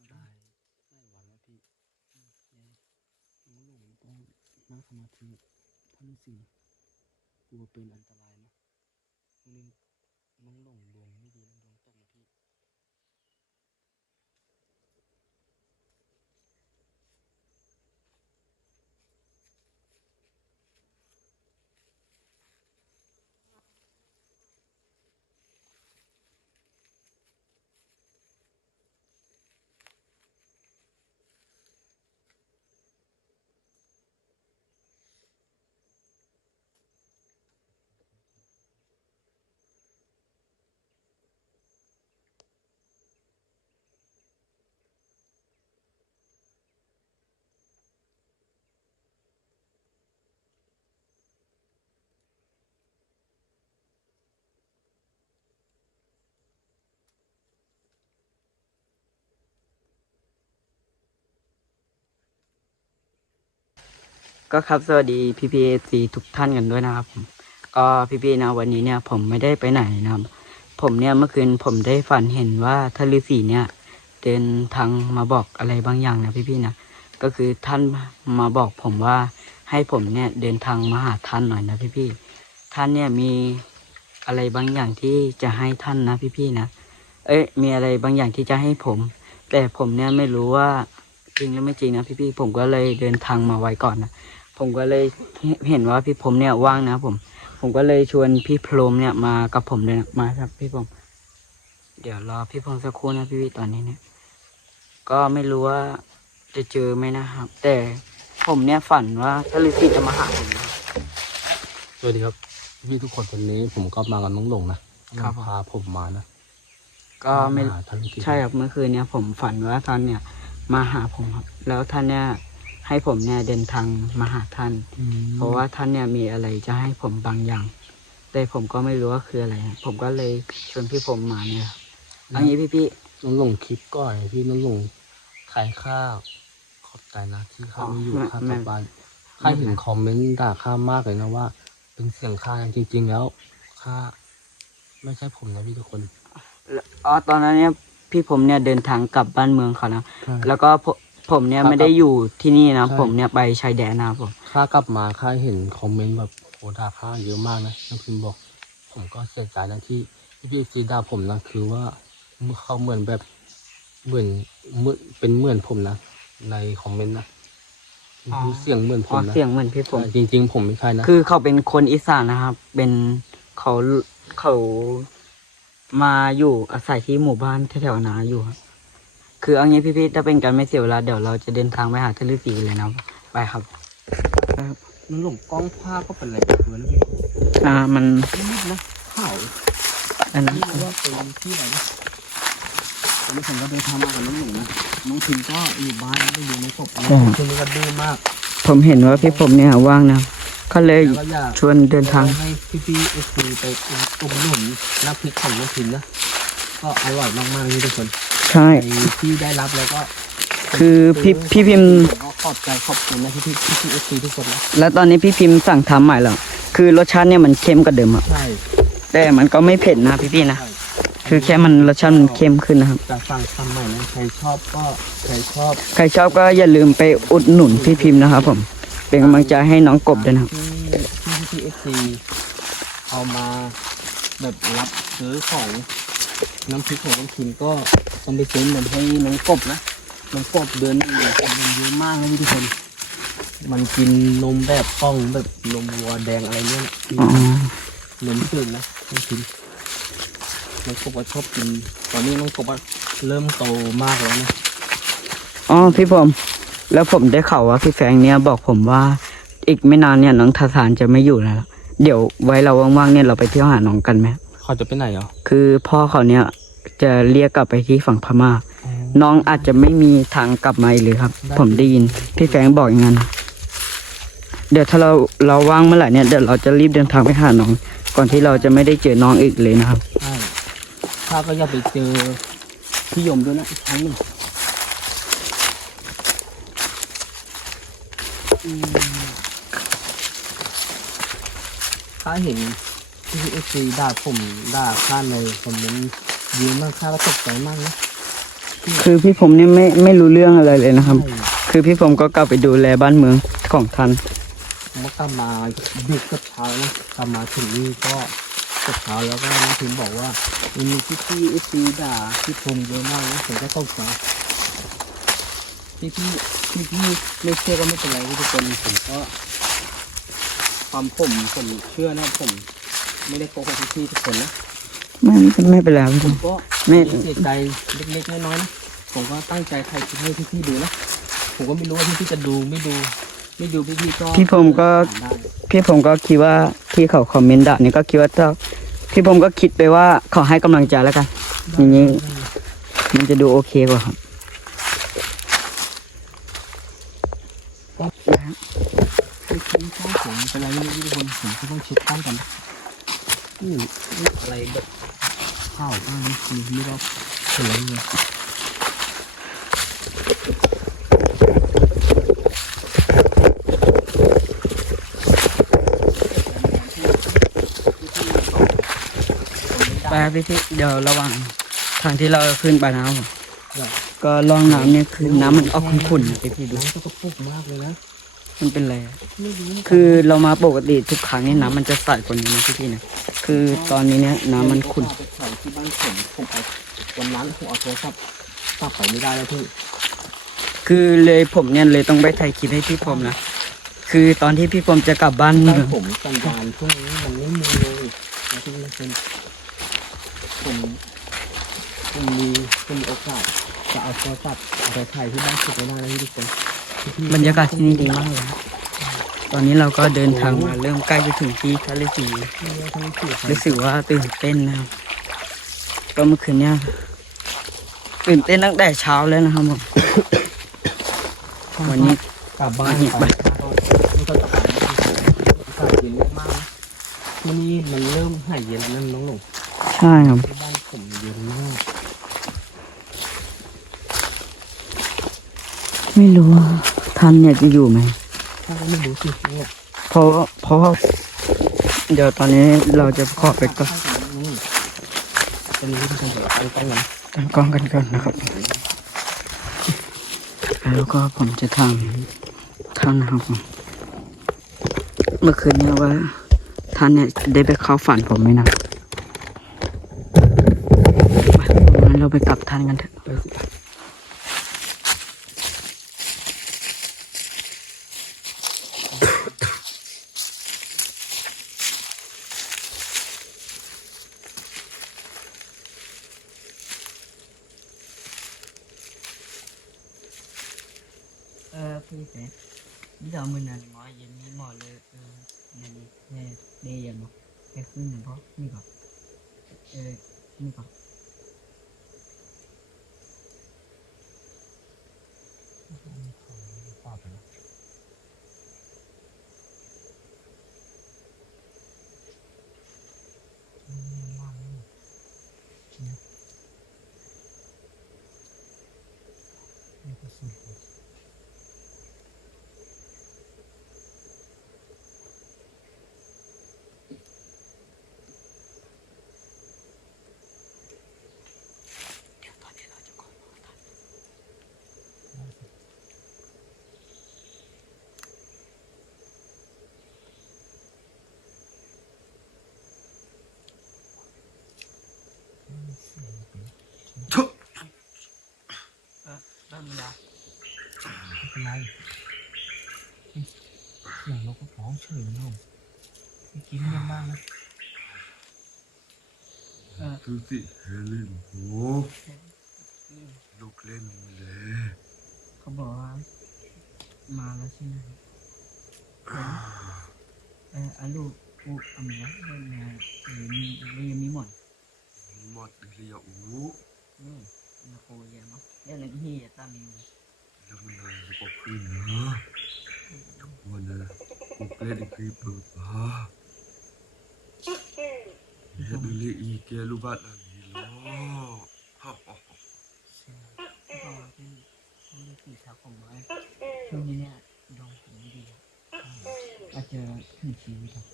ดได้หวายวันแล้วพี่อืมเนี่ยน้องหลงต้องนั่งสมาธิท่านสิกลัวเป็นอันตรายนะนี่น้องหลงดวงไม่ดีแล้ว ก็ครับสวัสดีพี่พีซีทุกท่านกันด้วยนะครับผมก็พี่พีนะวันนี้เนี่ยผมไม่ได้ไปไหนนะครับ ผมเนี่ยเมื่อคืนผมได้ฝันเห็นว่าท่านฤาษีเนี่ยเดินทางมาบอกอะไรบางอย่างนะพี่พี่นะก็คือท่านมาบอกผมว่าให้ผมเนี่ยเดินทางมาหาท่านหน่อยนะพี่พี่ท่านเนี่ยมีอะไรบางอย่างที่จะให้ท่านนะพี่พี่นะเอ้ยมีอะไรบางอย่างที่จะให้ผม แต่ผมเนี่ยไม่รู้ว่าจริงหรือไม่จริงนะพี่พี่ผมก็เลยเดินทางมาไว้ก่อนนะ ผมก็เลยเห็นว่าพี่ผมเนี่ยว่างนะผม ผมก็เลยชวนพี่พรหมเนี่ยมากับผมเลยนะมาครับ พี่ผม เดี๋ยวรอพี่พรหมสักครู่นะพี่พี่ตอนนี้เนี่ย ก็ไม่รู้ว่าจะเจอไหมนะครับ แต่ผมเนี่ยฝันว่าทฤาษีจะมาหาผมนะสวัสดีครับพี่ทุกคนวันนี้ผมก็มากับน้องหลงนะครับผมพาผมมานะก็ไม่หาท่านฤาษีใช่ครับเมื่อคืนเนี่ยผมฝันว่าท่านเนี่ย มาหาผมครับ แล้วท่านเนี่ย ให้ผมเนี่ยเดินทางมาหาท่านอืมเพราะว่าท่านเนี่ยมีอะไรจะให้ผมบางอย่าง แต่ผมก็ไม่รู้ว่าคืออะไรครับผมก็เลยชวนพี่ผมมาเนี่ยครับเอันนี้พี่พี่น้องหลงคลิปก่อนพี่น้องหลงขายข้าวขอบใจนะที่ข้าไม่อยู่ข้ากลับบ้านข้าเห็นคอมเมนต์ด่าข้ามากเลยนะว่า เป็นเสียงข้าจริง ๆ แล้วข้าไม่ใช่ผมนะพี่ทุกคนอ๋อตอนนั้นเนี่ยพี่ผมเนี่ยเดินทางกลับบ้านเมืองเขานะใช่แล้วก็ ผมผมเนี่ยครับไม่ได้อยู่ที่นี่นะ ใช่ ผมเนี่ยไปชายแดนนะครับผมข้ากลับมาข้าเห็นคอมเมนต์แบบโหด่าข้าเยอะมากนะน้องพิมพ์บอก ผมก็เสียใจนะที่ที่พี่ซีด่าผมนะคือว่าเขาเหมือนแบบเหมือนเหมือนเป็นเหมือนผมนะในคอมเมนต์นะคือเสียงเหมือนผอ๋อมนะเสียงเหมือนพี่ผม แต่จริง ๆ ผมไม่ใช่นะคือเขาเป็นคนอีสานนะครับ เป็นเขาเขามาอยู่อาศัยที่หมู่บ้านแถวๆนาอยู่ครับ คือเอางี้พี่ๆถ้าเป็นการไม่เสียเวลาเดี๋ยวเราจะเดินทางไปหาทะเลสีเลยนะครับไปครับ มันหลงกล้องภาพก็เป็นอะไรกับเพื่อนนะพี่อ่ามันนิดนะข่าวอันนั้นนี่ว่าเป็นที่ไหนนะตอนนี้ผมก็เดินทางมากับน้องหลงนะน้องพิมก็อยู่บ้านไม่อยู่ในศพนะคืนนี้ก็ดื้อมากผมเห็นว่าพี่ผมเนี่ยว่างนะเขาเลยแล้วก็อยากชวนเดินทาง ให้พี่พี่เอฟซีไปอุดหนุนน้ำพริกของน้องพิมนะก็อร่อยมากๆนี่ทุกคน ใช่ไอ้ที่ได้รับแล้วก็คือพี่พี่พิมพ์ก็ขอบใจขอบคุณนะพี่พี่พี่เอฟซีทุกคนนะแล้วตอนนี้พี่พิมพ์สั่งทำใหม่แล้วคือรสชาติเนี่ยมันเค็มกว่าเดิมอะใช่แต่มันก็ไม่เผ็ดนะพี่ๆนะใช่คือแค่มันรสชาติมันเค็มขึ้นนะครับจะสั่งทำใหม่นะใครชอบก็ใครชอบ ใครชอบก็อย่าลืมไปอุดหนุนพี่พิมพ์นะครับผมเป็นกำลังใจให้น้องกบด้วยนะครับที่ที่พี่เอฟซีเอามาแบบรับซื้อของ น้ำพริกของน้องพิมก็ต้องไปซื้อเหมือนให้น้องกบนะน้องกบเดินนี่เลยมันเยอะมากนะพี่ทุกคน มันกินนมแบบป้องแบบนมวัวแดงอะไรเนี่ยที่อ๋อนมตื่นนะน้องพิมน้องกบชอบกิน ตอนนี้น้องกบเริ่มโตมากแล้วนะอ๋อพี่ผมแล้วผมได้ข่าวว่าพี่แฟงเนี่ยบอกผมว่า อีกไม่นานเนี่ยน้องทาสานจะไม่อยู่แล้ว เดี๋ยวไว้เราว่างๆเนี่ยเราไปเที่ยวหาน้องกันไหม เขาจะไปไหนอะคือพ่อเขาเนี่ยจะเรียกกลับไปที่ฝั่งพม่า น้องอาจจะไม่มีทางกลับมาอีกเลยครับ ได้ ผมได้ยิน พี่แฟรงค์บอกอย่างนั้น เดี๋ยวถ้าเราเราว่างเมื่อไหร่เนี่ยเดี๋ยวเราจะรีบเดินทางไปหาน้อง ก่อนที่เราจะไม่ได้เจอน้องอีกเลยนะครับ ใช่ข้าก็อยากไปเจอพี่ยมด้วยนะอีกครั้งหนึ่งอืมข้าเห็น ที่เอฟซีด่าผมด่าข้าในคอมเมนต์เยอะมากข้าก็ตกใจมากนะคือพี่ผมเนี่ยไม่ไม่รู้เรื่องอะไรเลยนะครับ คือพี่ผมก็กลับไปดูแลบ้านเมืองของท่านผมก็กลับมาดึกกับเช้านะกลับมาถึงนี่ก็กับเช้าแล้วก็น้องพิมบอกว่ามันมีพี่พี่เอซีด่าพี่พงเยอะมากนะผมก็ตกใจพี่พี่พี่พี่ไม่เชื่อก็ไม่เป็นไรทุกคนผมก็ความผมผมเชื่อนะผม ไม่ได้โกหกพี่พี่ทุกคนนะไม่ไม่เป็นไรครับพี่ผผมมก็ไม่เสียใจเล็กๆน้อยๆนะผมก็ตั้งใจถ่ายคลิปให้พี่ๆดูนะผมก็ไม่รู้ว่าพี่ๆจะดูไม่ดู ไม่ดูพี่ๆก็พี่ผมก็ได้พี่ผมก็คิดว่าที่เขาคอมเมนต์ด่านี่ก็คิดว่าถ้าพี่ผมก็คิดไปว่าเขาให้กำลังใจแล้วกันอย่างนี้มันจะดูโอเคกว่าครับคือคือช่องผมเป็นอะไรไม่รู้ทุกคนผมก็ต้องเช็คตั้งกัน นี่อะไรแบบข้าวบ้างนี่คือไม่รู้เป็นอะไรเนี่ยไปครับพี่พี่เดี๋ยวระหว่างทางที่เราขึ้นไปนะครับผมแบบก็ลองน้ำเนี่ยคือน้ำมันออกขุ่นๆนะพี่พี่ดูน้ำก็ปุกมากเลยนะ มันเป็นอะไรอะไม่รู้เหมืนกันคือเรามาปกติทุกครั้งเนี่ยน้ำมันจะใสกว่านี้นะพี่พี่นะคือตอนนี้เนี่ยน้ำมันขุ่นไปถ่ายที่บ้านผมผมเอาวันนั้นผมเอาโทรศัพท์กลับไปไม่ได้แล้วพี่คือเลยผมเนี่ยเลยต้องไปถ่ายคลิปให้พี่ผมนะ คือตอนที่พี่ผมจะกลับบ้านบ้าเมืนองผมสัญญาณช่วงนี้มันไม่มีเลยนะที่มันเป็นผมผมมีผมมีโอกาสจะเอาโทรศัพท์ไปถ่ายที่บ้านผมไปได้นะพี่ทุกคนพี่ๆ บรรยากาศที่นี่ดีมากเลยนะตอนนี้เราก็เดินทางมาเริ่มใกล้จะถึงที่ทะเลสีเนี่ยทั้งสี่คนรู้สึกว่าตื่นเต้นนะครับก็เมื่อคืนเนี่ยตื่นเต้นตั้งแต่เช้าแล้วนะครับผมวันนี้กลับบ้านอีกไปบ้านนี่ก็จะไปอากาศเย็นมากๆนะที่นี่มันเริ่มหายเย็นแล้วนั่นน้องหลงใช่ครับที่บ้านผมเย็นมากไม่รู้ว่า ท่านเนี่ยจะอยู่ไหมถ้าก็ไม่รู้สิเนี่ยเพราะเพราะว่าเดี๋ยวตอนนี้เราจะขอไปก็ตอนนี้ที่ผมจะตั้งตั้งกันตั้งกล้องกันก่อนนะครับ แล้วก็ผมจะทำท่านนะครับผมเมื่อคืนเนี่ยว่าท่านเนี่ยได้ไปเข้าฝันผมไหมนะไปงั้นเราไปกลับท่านกันเถอะ เออพี่เสนี่เรามือนานงอเย็นนี้หมอเลยเออเนี่ยนี่ เนี่ยเนี่ยยังเนาะแค่ขึ้นหนึ่งเพราะนี่ก่อนเออนี่ก่อนตอนนี้เราจะขอรอท่าน เอ อได้เวลาไม่เป็นไรเสียงนกก็ร้องเฉยนะผมไม่กินเยอะมากนะเออดูสิเฮลินโหลูกเล่นเลยเขาบอกว่า มาแล้วใช่ไหมเออเอออาลูกอูอเมียเล่นมาเออมีเรียนมีหมดหมดเรียอูอืม นาโคเยอะมั้งเล่นอะไรที่ตามมีแล้วมันอะไรจะบอกขึ้นนะทุกวันนะลูกเล่นอีกทีเปิดปาเฮ็ดเลยอีแกลูกบ้านอันนี้ล้อฮ่าฮ่าฮ่าก็ที่ที่ได้ตีทักผมไว้ช่วงนี้เนี่ยดวงผมไม่ดีครับอาจจะถึงชีวิตครับ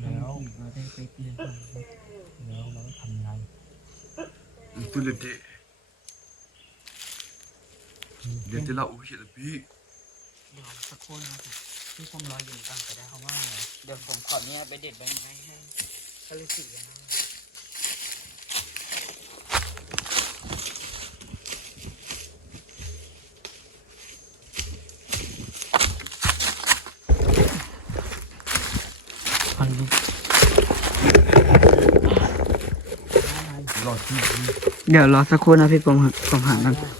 แล้ว ผมก็ได้ไป เตือนผมแล้วเราทำไงตุลเดเดี๋ยวจะเล่าอุ้ยละพี่เดี๋ยวสักครู่นะครับที่ผมรออยู่ก่อนก็ได้เพราะว่า เดี๋ยวผมขอเนี่ยไปเด็ดใบไม้ให้ทะเลสีนะครับฟังดูรอที่พี่ เดี๋ยวรอสักครู่นะพี่ผมผมหามันคือ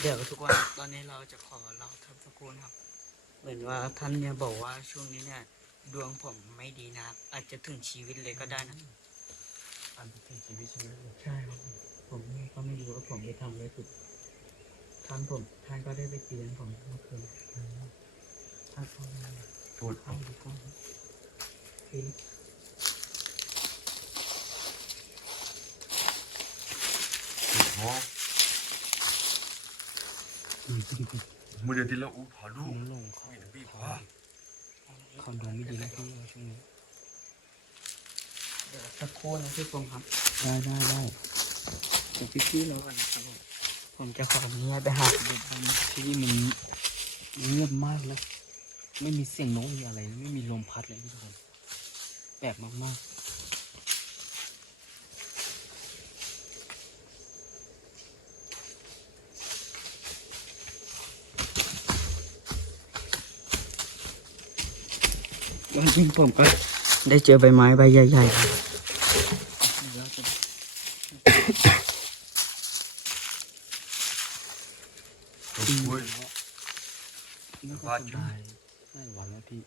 เดี๋ยวทุกวันตอนนี้เราจะขอเล่าทับสักครู่นะครับ เหมือน ว่าท่านเนี่ยบอกว่าช่วงนี้เนี่ย ดวงผมไม่ดีนะครับอาจจะถึงชีวิตเลยก็ได้นะอันเป็นชีวิตใช่ไหมใช่ครับผมก็ไม่รู้ว่าผมไปทำอะไรผิดท่านผมท่านก็ได้ไปเตือนผมเมื่อคืนท่านก็โทษเข้าดีกว่าคือหมอเมื่อเดือนที่แล้วอุ้พาลูกน้องลงเขาไม่นะพี่พาเขาดวงไม่ดีแล้วพี่ช่วงนี้เดี๋ยวสักครู่นะพี่ผมครับ ได้ได้ได้เดี๋ยวพี่พี่ๆเราก่อนนะครับผมผมจะขออนุญาตไปหาเด็กที่นี่มันเงียบมากนะ ไม่มีเสียงนกมีอะไร ไม่มีลมพัดเลยพี่ทุกคนแปลกมากแวจริงผมก็ได้เจอใบไม้ใบใหญ่ๆแล้วจะโอ้ยน่าจะสบายได้วันแล้วพี่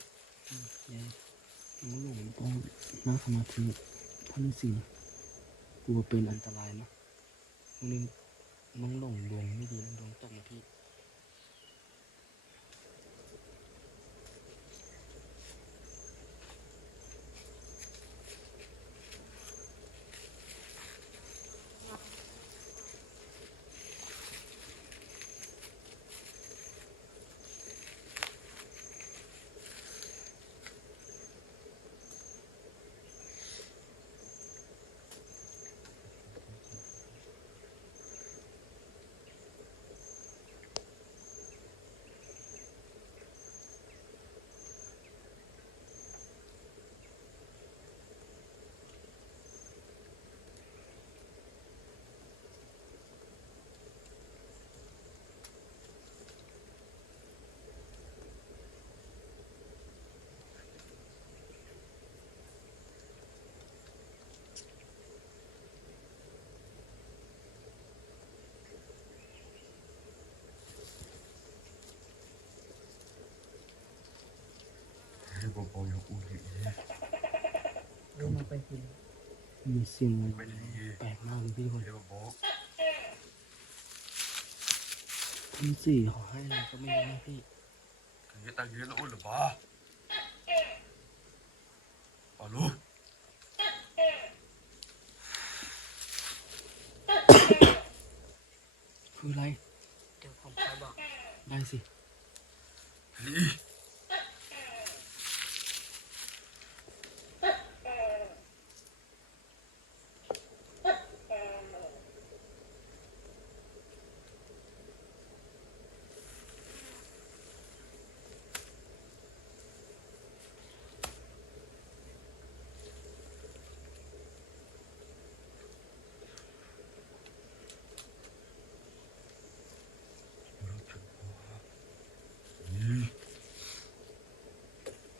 น้องหลงต้องนั่งสมาธิท่านฤาษีกลัวเป็นอันตรายนะวันนี้น้องหลงดวงไม่ดีดวงตก นะพี่ให้เบาๆอย่าอุ้ยดูมาไปกินมีสียงแปลกมากเลยพี่คนเดียวบอกท่านฤาษีขอให้อะไรก็ไม่รู้นะพี่ถึงจะตั้งเยอะแล้วอุ้ยหรือเปล่าเอาลูกคืออะไร เดี๋ยวผมคอยบอก ได้สิ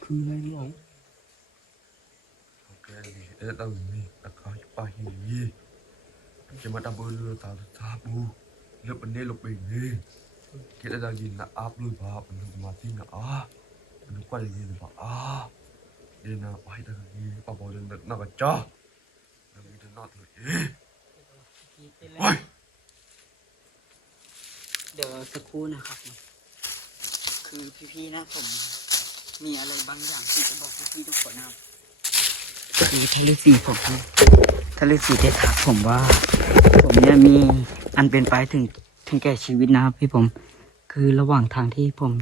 คืออะไรหลง oke ini eh tahu ini akan pahit ini cuma tak boleh tahu tabu lepas ini lepas ini kita dah gini nak up lu bah penuh mati nak ah penuh kuat lagi bah ah dia nak pahit lagi apa boleh nak nak baca nak kita nak tu eh พี่ไปเล่น oi เดี๋ยวสักครู่นะครับ คือพี่ๆนะผม มีอะไรบางอย่างที่จะบอกพี่ๆทุกคนนะครับคือทะเลสีผมทะเลสีได้ทักผมว่า ผมเนี่ยมีอันเป็นไปถึงถึงแก่ชีวิตนะครับพี่ผม คือระหว่างทางที่ผม